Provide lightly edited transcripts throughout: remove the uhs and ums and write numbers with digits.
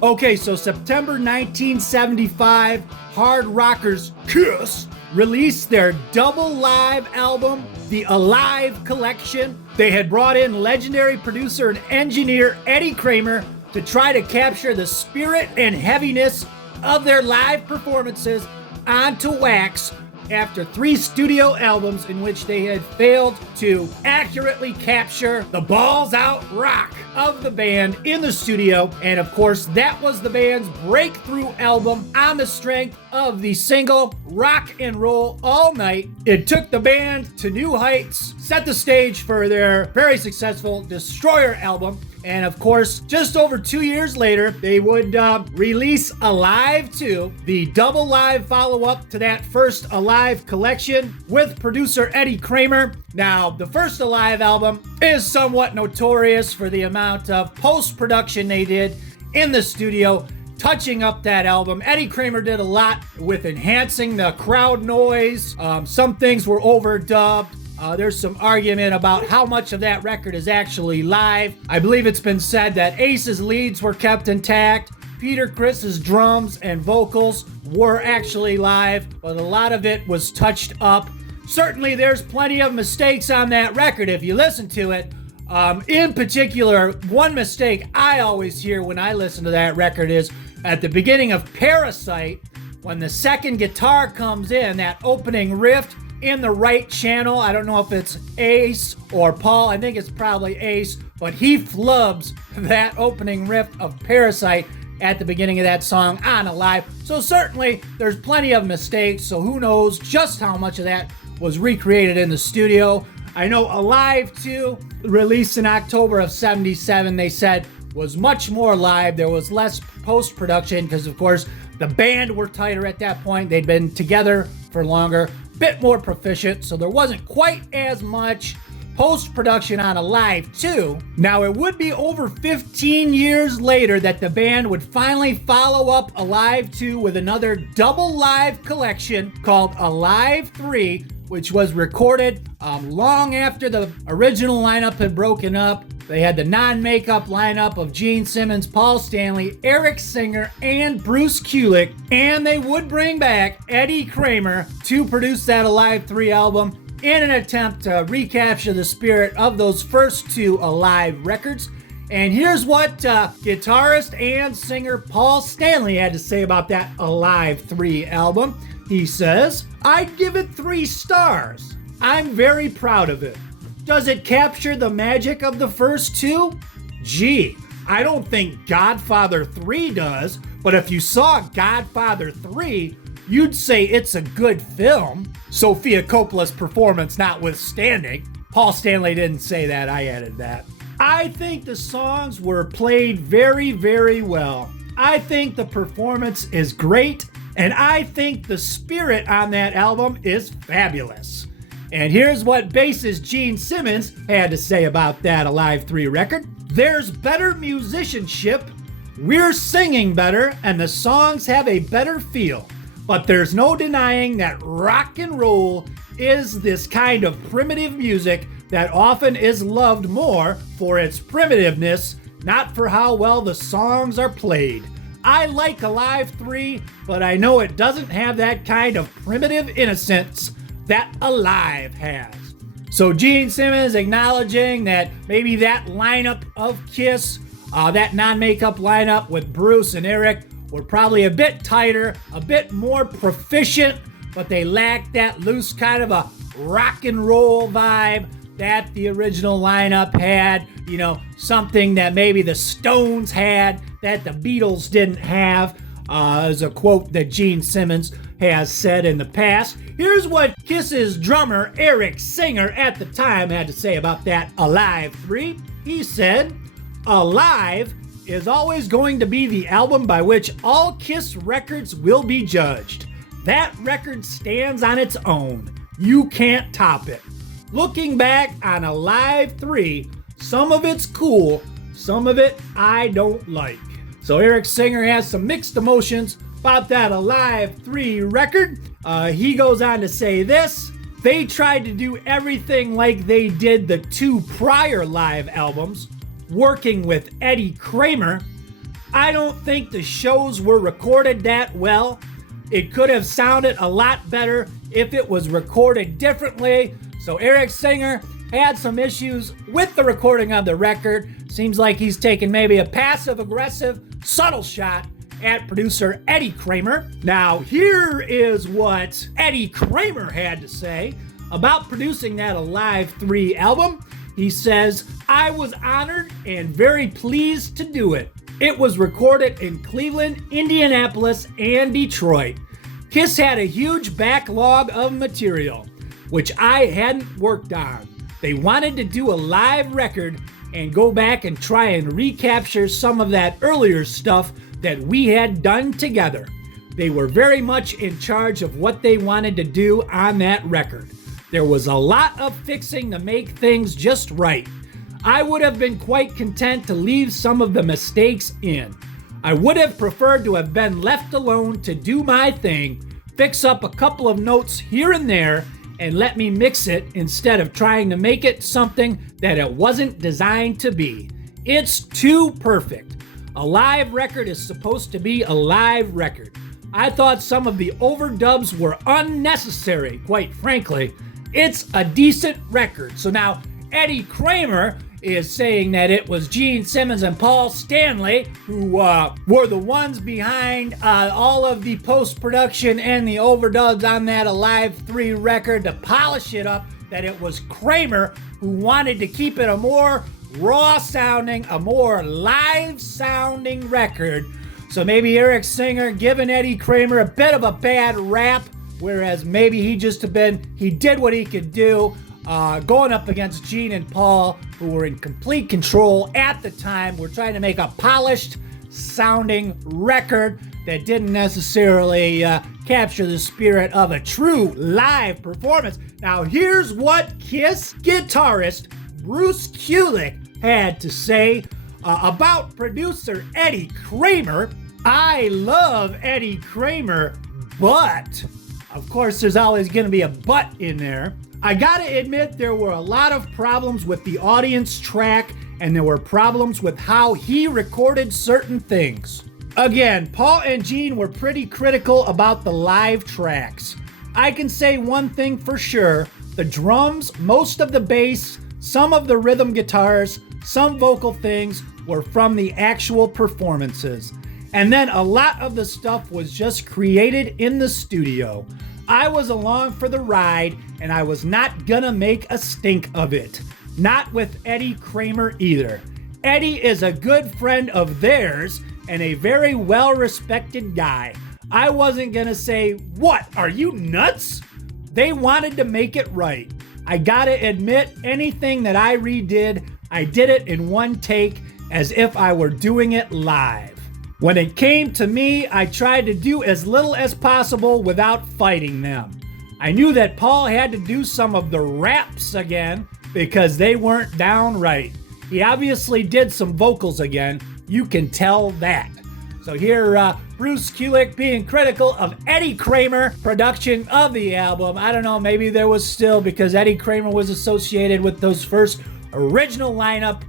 Okay, so September 1975, hard rockers KISS released their double live album, the Alive Collection. They had brought in legendary producer and engineer Eddie Kramer to try to capture the spirit and heaviness of their live performances onto wax after 3 studio albums in which they had failed to accurately capture the balls out rock of the band in the studio. And of course, that was the band's breakthrough album on the strength of the single Rock and Roll All Night. It took the band to new heights, set the stage for their very successful Destroyer album. And of course, just over 2 years later, they would release Alive 2, the double live follow-up to that first Alive collection with producer Eddie Kramer. Now, the first Alive album is somewhat notorious for the amount of post-production they did in the studio, touching up that album. Eddie Kramer did a lot with enhancing the crowd noise. Some things were overdubbed. There's some argument about how much of that record is actually live. I believe it's been said that Ace's leads were kept intact. Peter Criss's drums and vocals were actually live, but a lot of it was touched up. Certainly, there's plenty of mistakes on that record if you listen to it. In particular, one mistake I always hear when I listen to that record is at the beginning of Parasite, when the second guitar comes in, that opening riff in the right channel. I don't know if it's Ace or Paul. I think it's probably Ace, but he flubs that opening riff of Parasite at the beginning of that song on Alive. So certainly there's plenty of mistakes, so who knows just how much of that was recreated in the studio. I know Alive 2, released in October of 77, they said was much more live. There was less post-production because, of course, the band were tighter at that point. They'd been together for longer, bit more proficient, so there wasn't quite as much post-production on Alive 2. Now, it would be over 15 years later that the band would finally follow up Alive 2 with another double live collection called Alive 3, which was recorded long after the original lineup had broken up. They had the non-makeup lineup of Gene Simmons, Paul Stanley, Eric Singer, and Bruce Kulick, and they would bring back Eddie Kramer to produce that Alive 3 album in an attempt to recapture the spirit of those first 2 Alive records. And here's what guitarist and singer Paul Stanley had to say about that Alive 3 album. He says, "I'd give it 3 stars. I'm very proud of it. Does it capture the magic of the first 2? Gee, I don't think Godfather 3 does, but if you saw Godfather 3, you'd say it's a good film. Sofia Coppola's performance notwithstanding." Paul Stanley didn't say that, I added that. "I think the songs were played very, very well. I think the performance is great, and I think the spirit on that album is fabulous." And here's what bassist Gene Simmons had to say about that Alive 3 record. "There's better musicianship, we're singing better, and the songs have a better feel. But there's no denying that rock and roll is this kind of primitive music that often is loved more for its primitiveness, not for how well the songs are played. I like Alive 3, but I know it doesn't have that kind of primitive innocence that Alive has." So Gene Simmons acknowledging that maybe that lineup of KISS, that non-makeup lineup with Bruce and Eric, were probably a bit tighter, a bit more proficient, but they lacked that loose kind of a rock and roll vibe that the original lineup had. You know, something that maybe the Stones had that the Beatles didn't have, is a quote that Gene Simmons has said in the past. Here's what KISS's drummer Eric Singer at the time had to say about that Alive 3. He said, "Alive is always going to be the album by which all KISS records will be judged. That record stands on its own. You can't top it. Looking back on Alive 3, some of it's cool, some of it I don't like." So Eric Singer has some mixed emotions about that Alive 3 record. He goes on to say this: "They tried to do everything like they did the 2 prior live albums, working with Eddie Kramer. I don't think the shows were recorded that well. It could have sounded a lot better if it was recorded differently. So Eric Singer had some issues with the recording of the record. Seems like he's taken maybe a passive-aggressive, subtle shot at producer Eddie Kramer. Now, here is what Eddie Kramer had to say about producing that Alive 3 album. He says, "I was honored and very pleased to do it. It was recorded in Cleveland, Indianapolis, and Detroit. KISS had a huge backlog of material, which I hadn't worked on. They wanted to do a live record and go back and try and recapture some of that earlier stuff that we had done together. They were very much in charge of what they wanted to do on that record. There was a lot of fixing to make things just right. I would have been quite content to leave some of the mistakes in. I would have preferred to have been left alone to do my thing, fix up a couple of notes here and there, and let me mix it instead of trying to make it something that it wasn't designed to be. It's too perfect. A live record is supposed to be a live record. I thought some of the overdubs were unnecessary, quite frankly. It's a decent record." So now Eddie Kramer is saying that it was Gene Simmons and Paul Stanley who were the ones behind all of the post-production and the overdubs on that Alive 3 record to polish it up, that it was Kramer who wanted to keep it a more raw-sounding, a more live-sounding record. So maybe Eric Singer giving Eddie Kramer a bit of a bad rap, whereas maybe he did what he could do, going up against Gene and Paul, who were in complete control at the time. We're trying to make a polished sounding record that didn't necessarily capture the spirit of a true live performance. Now here's what KISS guitarist Bruce Kulick had to say about producer Eddie Kramer. "I love Eddie Kramer, but," of course there's always going to be a but in there, "I gotta admit there were a lot of problems with the audience track, and there were problems with how he recorded certain things." Again, Paul and Gene were pretty critical about the live tracks. I can say one thing for sure: the drums, most of the bass, some of the rhythm guitars, some vocal things were from the actual performances. And then a lot of the stuff was just created in the studio. I was along for the ride, and I was not gonna make a stink of it. Not with Eddie Kramer either. Eddie is a good friend of theirs and a very well-respected guy. I wasn't gonna say, "What, are you nuts?" They wanted to make it right. I gotta admit, anything that I redid, I did it in one take as if I were doing it live. When it came to me, I tried to do as little as possible without fighting them. I knew that Paul had to do some of the raps again because they weren't down right. He obviously did some vocals again. You can tell that. So here, Bruce Kulick being critical of Eddie Kramer production of the album. I don't know, maybe there was still, because Eddie Kramer was associated with those first original lineup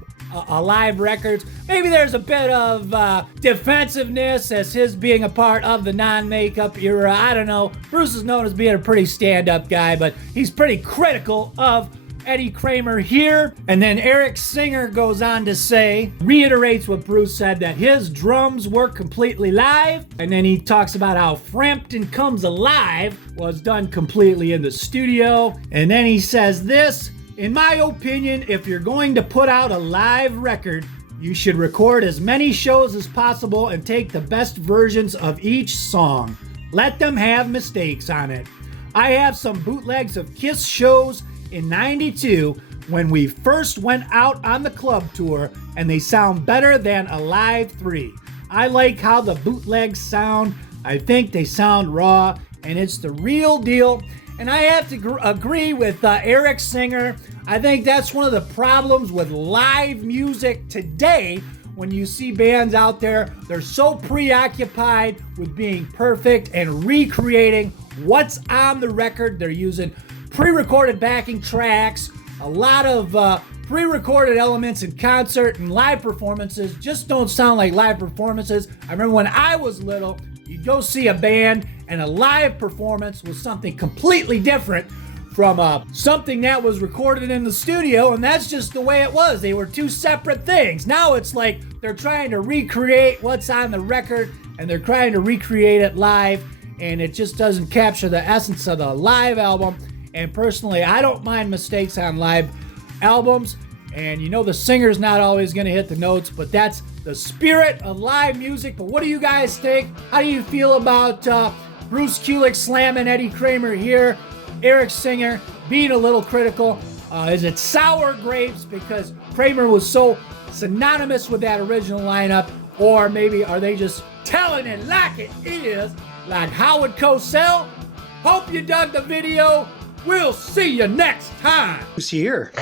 Alive records. Maybe there's a bit of defensiveness as his being a part of the non-makeup era. I don't know. Bruce is known as being a pretty stand-up guy, but he's pretty critical of Eddie Kramer here. And then Eric Singer goes on to say, reiterates what Bruce said, that his drums were completely live. And then he talks about how Frampton Comes Alive was done completely in the studio. And then he says this: "In my opinion, if you're going to put out a live record, you should record as many shows as possible and take the best versions of each song. Let them have mistakes on it. I have some bootlegs of KISS shows in '92 when we first went out on the club tour, and they sound better than Alive 3. I like how the bootlegs sound. I think they sound raw, and it's the real deal." And I have to agree with Eric Singer. I think that's one of the problems with live music today. When you see bands out there, they're so preoccupied with being perfect and recreating what's on the record. They're using pre-recorded backing tracks, a lot of pre-recorded elements in concert and live performances just don't sound like live performances. I remember when I was little, you'd go see a band and a live performance was something completely different from something that was recorded in the studio, and that's just the way it was. They were two separate things. Now it's like they're trying to recreate what's on the record, and they're trying to recreate it live, and it just doesn't capture the essence of the live album. And personally, I don't mind mistakes on live albums, and you know the singer's not always going to hit the notes, but that's the spirit of live music. But what do you guys think? How do you feel about Bruce Kulick slamming Eddie Kramer here? Eric Singer being a little critical. Is it sour grapes because Kramer was so synonymous with that original lineup? Or maybe are they just telling it like it is, like Howard Cosell? Hope you dug the video. We'll see you next time. Who's here?